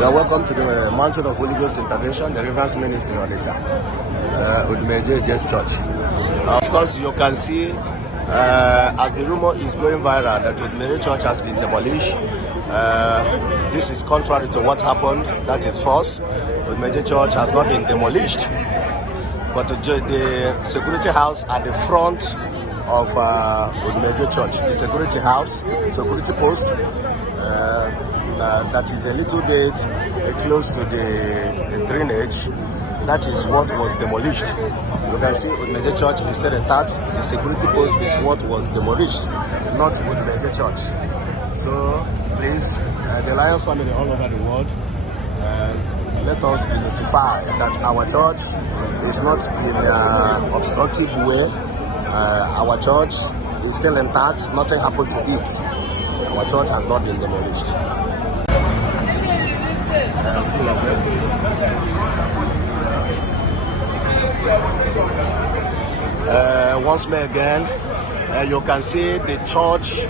You are welcome to the Mountain of Holy Ghost Intervention, the Reverence Ministry Auditor, Odumeje'S Church. Of course, you can see as the rumor is going viral that Odumeje'S Church has been demolished. This is contrary to what happened. That is false. Odumeje'S Church has not been demolished, but the security house at the front of Odumeje'S Church, the security house, security post, that is a little bit close to the drainage. That is what was demolished. You can see Odumeje'S Church is still intact. The security post is what was demolished, not Odumeje'S Church. So please, the Lions family all over the world, let us be notified that our church is not in an obstructive way. Our church is still intact. Nothing happened to it. Our church has not been demolished. Full of them. Once more again, you can see the church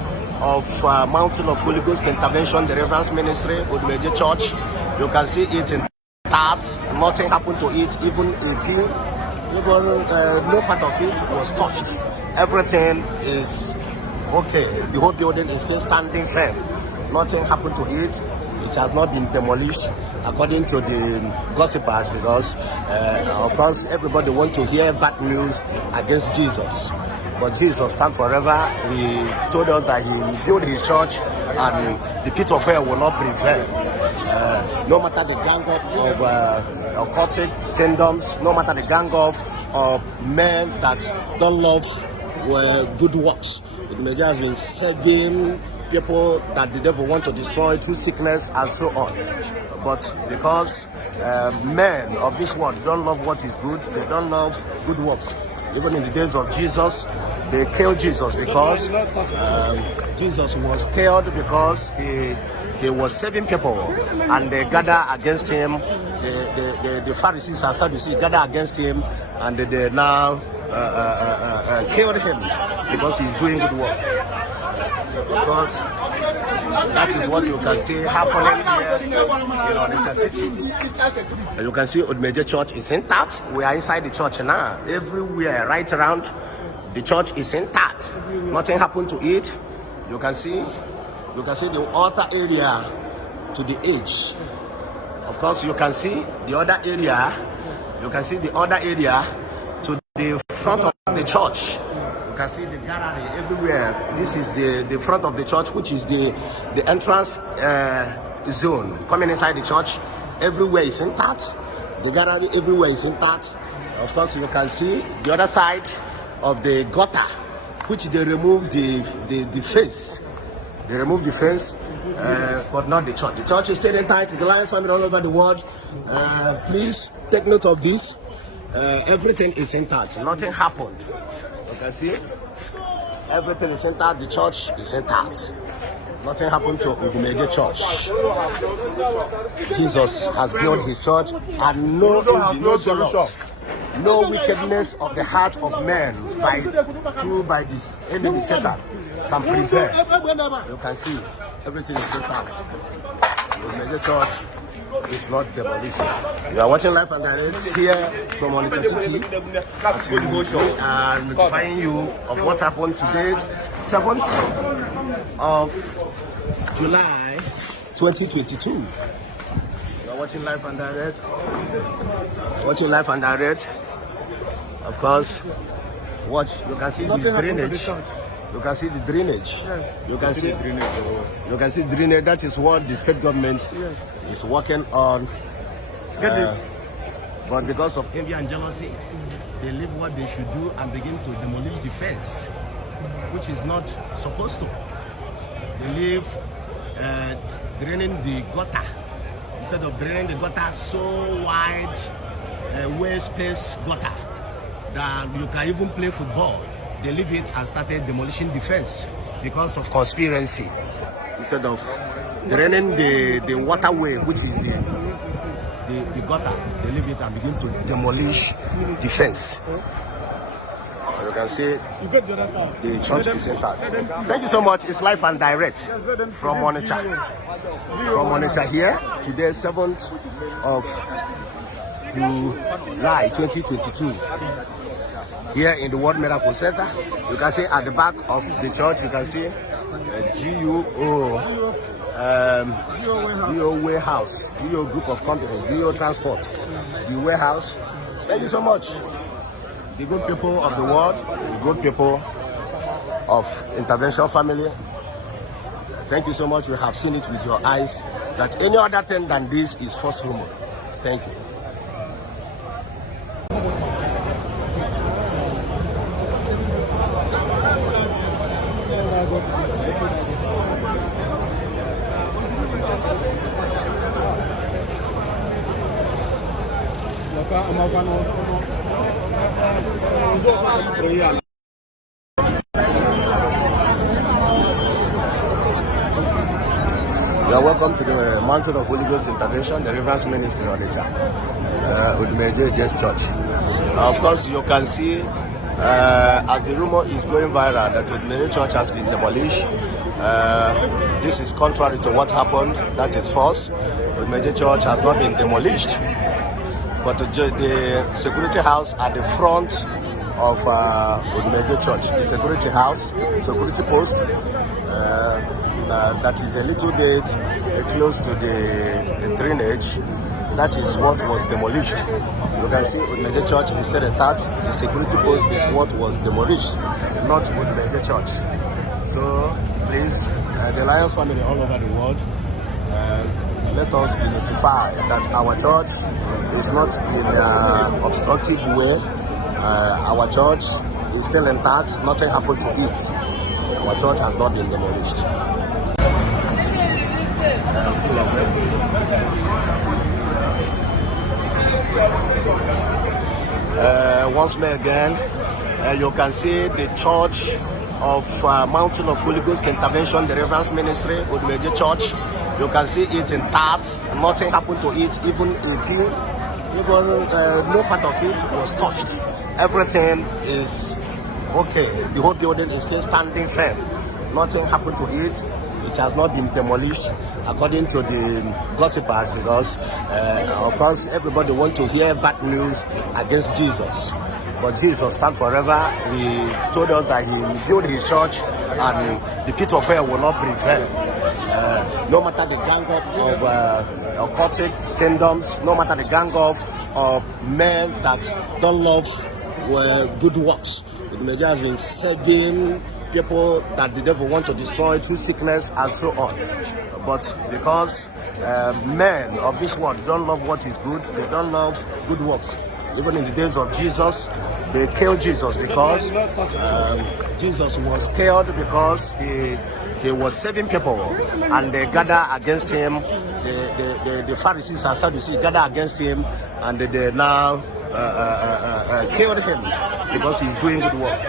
of Mountain of Holy Ghost Intervention, the Reverence Ministry, Odumeje'S Church. You can see it in parts. Nothing happened to it, even a pin. No part of it was touched. Everything is okay. The whole building is still standing firm. Nothing happened to it. It has not been demolished, according to the gossipers, because of course everybody wants to hear bad news against Jesus. But Jesus stands forever. He told us that he revealed his church and the pit of hell will not prevail. No matter the gang up of occultic kingdoms, no matter the gang up of men that don't love good works. Odumeje'S has been serving people that the devil want to destroy through sickness and so on. But because men of this world don't love what is good, they don't love good works. Even in the days of Jesus, they killed Jesus because Jesus was killed because he was saving people, and they gather against him. The Pharisees and Sadducees gather against him, and they now killed him because he's doing good work. Because that is what you can see happening here in Onitsha City. You can see Odumeje'S Church is intact. We are inside the church now. Everywhere, right around, the church is intact. Nothing happened to it. You can see the altar area to the edge. Of course, you can see the other area. You can see the other area to the front of the church. You can see the gallery everywhere. This is the front of the church, which is the entrance zone. Coming inside the church, everywhere is intact. The gallery everywhere is intact. Of course, you can see the other side of the gutter, which they removed the face. They removed the fence, but not the church. The church is still intact. The Lions family all over the world. Please take note of this. Everything is intact. Nothing happened. You can see everything is intact. The church is intact. Nothing happened to Odumeje'S Church. Jesus has built his church, and no wickedness of the heart of men by this enemy Satan can prevail. You can see everything is intact. Odumeje'S Church is not demolished. You are watching live and direct here from Onitsha City, as we are notifying you of what happened today, 7th of July 2022. You are watching live and direct. Of course, watch. You can see the drainage. You can see the drainage. You can see drainage. That is what the state government is working on. But because of envy and jealousy, they leave what they should do and begin to demolish the fence, which is not supposed to. They leave draining the gutter. Instead of draining the gutter so wide, waste space gutter that you can even play football, they leave it and started demolishing the fence because of conspiracy. Instead of draining the waterway, which is the gutter, they leave it and begin to demolish the fence. You can see the church is intact. Thank you so much. It's live and direct from Onitsha. From Onitsha here, today 7th of July 2022. Here in the World Miracle Center, you can see at the back of the church, you can see GO warehouse, GO group of companies, GO transport, the warehouse. Thank you so much. The good people of the world, the good people of Intervention family. Thank you so much. You have seen it with your eyes that any other thing than this is false rumor. Thank you. You are welcome to the Mountain of Holy Ghost Intervention, the Reverence Ministry on Onitsha, Odumeje'S Church. Of course, you can see as the rumor is going viral that Odumeje'S Church has been demolished. This is contrary to what happened. That is false. Odumeje'S Church has not been demolished, but the security house at the front of Odumeje'S Church, the security house, security post, that is a little bit close to the drainage. That is what was demolished. You can see Odumeje'S Church is still intact. The security post is what was demolished, not Odumeje'S Church. So please, the Lions family all over the world, let us be notified that our church is not in an obstructive way. Our church is still intact. Nothing happened to it. Our church has not been demolished. Once more again, you can see the church of Mountain of Holy Ghost Intervention, the Reverence Ministry, Odumeje'S Church. You can see it intact. Nothing happened to it, even a deal. Even no part of it was touched. Everything is okay. The whole building is still standing firm. Nothing happened to it. It has not been demolished, according to the gossipers, because of course everybody wants to hear bad news against Jesus. But Jesus stands forever. He told us that he built his church and the pit of hell will not prevail. No matter the gang up of occultic kingdoms, no matter the gang up of men that don't love good works. Odumeje'S has been saving people that the devil want to destroy through sickness and so on. But because men of this world don't love what is good, they don't love good works. Even in the days of Jesus, they killed Jesus because Jesus was killed because he was saving people, and they gather against him. The Pharisees and Sadducees gather against him, and they now killed him because he's doing good work.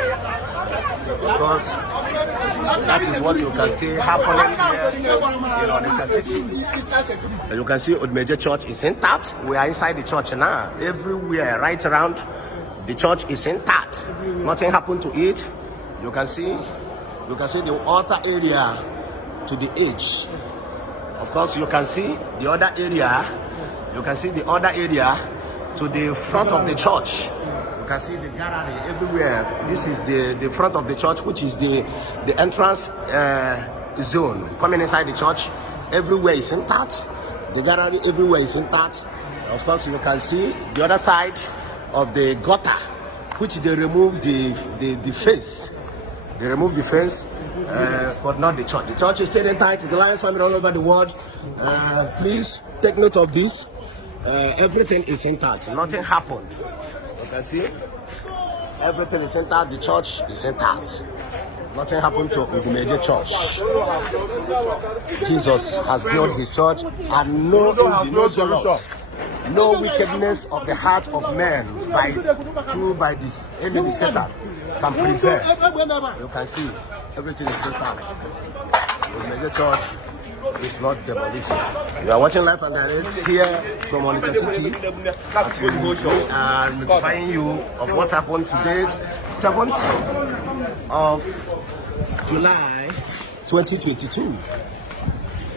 Because that is what you can see happening here in Onitsha City. You can see Odumeje'S Church is intact. We are inside the church now. Everywhere, right around the church is intact. Nothing happened to it. You can see the altar area to the edge. Of course, you can see the other area. You can see the other area to the front of the church. You can see the gallery everywhere. This is the front of the church, which is the entrance zone. Coming inside the church, everywhere is intact. The gallery everywhere is intact. Of course, you can see the other side of the gutter, which they removed the fence. They removed the fence, but not the church. The church is still intact. The Lions family all over the world. Please take note of this. Everything is intact. Nothing happened. You can see everything is intact. The church is intact. Nothing happened to Odumeje'S Church. Jesus has built his church, and no zealous, no wickedness of the heart of men by this enemy Satan can prevail. You can see everything is intact. Odumeje'S Church It's not demolition. You are watching live and direct here from Onitsha City. As we are notifying you of what happened today, 7th of July 2022. You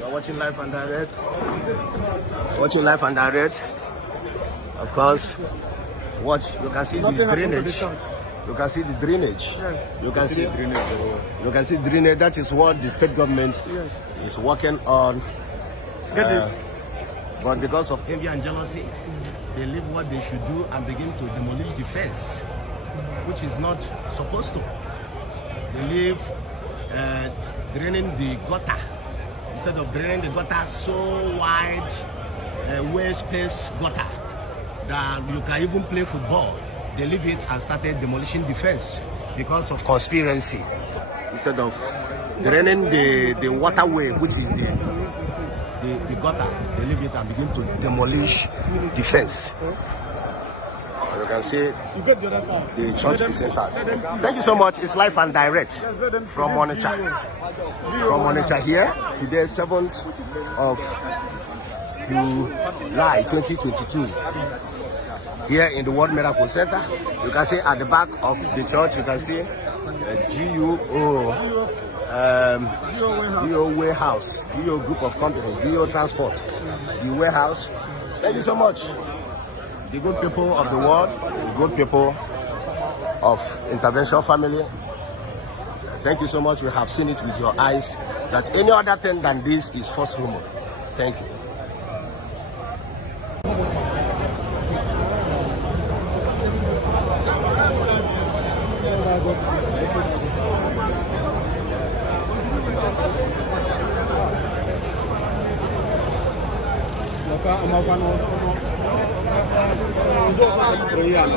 are watching live and direct. Watching live and direct. Of course, watch. You can see the drainage. You can see the drainage. You can see drainage. You can see drainage. That is what the state government is working on. But because of envy and jealousy, they leave what they should do and begin to demolish the fence, which is not supposed to. They leave draining the gutter. Instead of draining the gutter so wide, waste space gutter that you can even play football, they leave it and started demolishing the fence because of conspiracy. Instead of draining the waterway, which is the gutter, they leave it and begin to demolish the fence. You can see the church is intact. Thank you so much. It's live and direct from Onitsha. From Onitsha here, today 7th of July 2022. Here in the World Miracle Center, you can see at the back of the church, you can see a GO warehouse, GO group of companies, GO transport, the warehouse. Thank you so much. The good people of the world, the good people of intervention family. Thank you so much. You have seen it with your eyes that any other thing than this is false rumor. Thank you.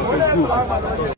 Facebook.